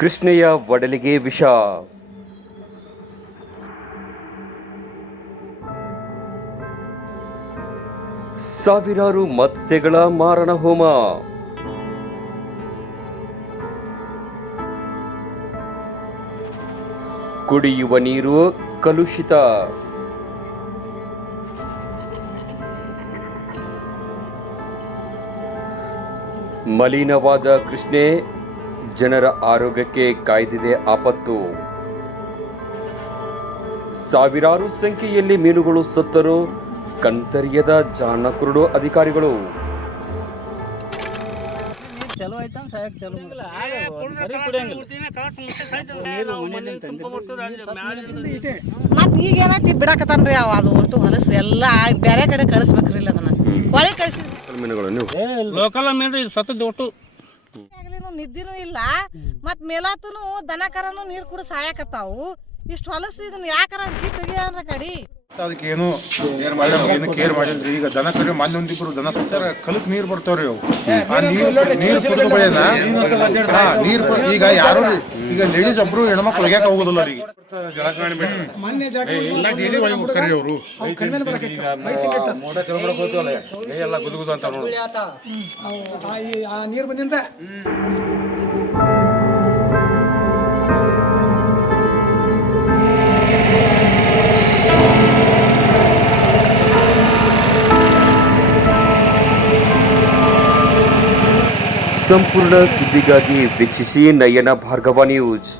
ಕೃಷ್ಣೆಯ ಒಡಲಿಗೆ ವಿಷ. ಸಾವಿರಾರು ಮತ್ಸ್ಯಗಳ ಮಾರಣ ಹೋಮ. ಕುಡಿಯುವ ನೀರು ಕಲುಷಿತ. ಮಲಿನವಾದ ಕೃಷ್ಣೆ ಜನರ ಆರೋಗ್ಯಕ್ಕೆ ಕಾಯ್ದಿದೆ ಆಪತ್ತು. ಸಾವಿರಾರು ಸಂಖ್ಯೆಯಲ್ಲಿ ಮೀನುಗಳು ಸತ್ತರೂ ಕಣ್ತರಿಯದ ಜಾಣಕುರುಡು ಅಧಿಕಾರಿಗಳು. ಮತ್ ಈಗ ಏನೈತಿ ಬಿಡಾಕತ್ತಾನ್ರಿ ಅವ ಅದು ಒಟ್ಟು ಹೊಲಸು ಎಲ್ಲ ಬೇರೆ ಕಡೆ ಕಳಿಸ್ಬೇಕ್ರಿ ಅದನ್ನ ಒಳಗೆ ಕಳಿಸಿ ಲೋಕಲ್ ಮೀನು ಇದು ಸತ್ತದ ಒಟ್ಟು ನಿದ್ದಿನೂ ಇಲ್ಲ ಮತ್ ಮೇಲಾತನು ದನ ಕರನು ನೀರು ಕೂಡ ಸಾಯಕತ್ತಾವು. ಇಷ್ಟು ಹೊಲಸು ಇದನ್ನ ಯಾಕಾರ ತೆಗಿಯಂದ್ರ ಕಡಿ ಅದಕ್ಕೆ ಏನು ಕೇರ್ ಮಾಡಿಲ್ರಿ. ಈಗ ದನ ಕರಿ ಮೊನ್ನೆ ಒಂದಿಬ್ರು ದನ ಸತ್ತಾರ, ಕಲಕ್ ನೀರ್ ಬರ್ತಾವ್ರಿ ಅವು. ಆ ನೀರ್ ಕುಡಿದು ಬೆಳೆನ ನೀರ್ ಈಗ ಯಾರು ಈಗ ಲೇಡೀಸ್ ಒಬ್ರು ಹೆಣ್ಮಕ್ಳು ಒಗ್ಯಾಕ ಹೋಗುದಿಲ್ಲ ಅವ್ರಿಗೆ. ಕರಿ ಅವರು ನೀರು ಬಂದಿಂದ ಸಂಪೂರ್ಣ ಸುದ್ದಿಗಾಗಿ ವೀಕ್ಷಿಸಿ ನಯನ ಭಾರ್ಗವ ನ್ಯೂಸ್.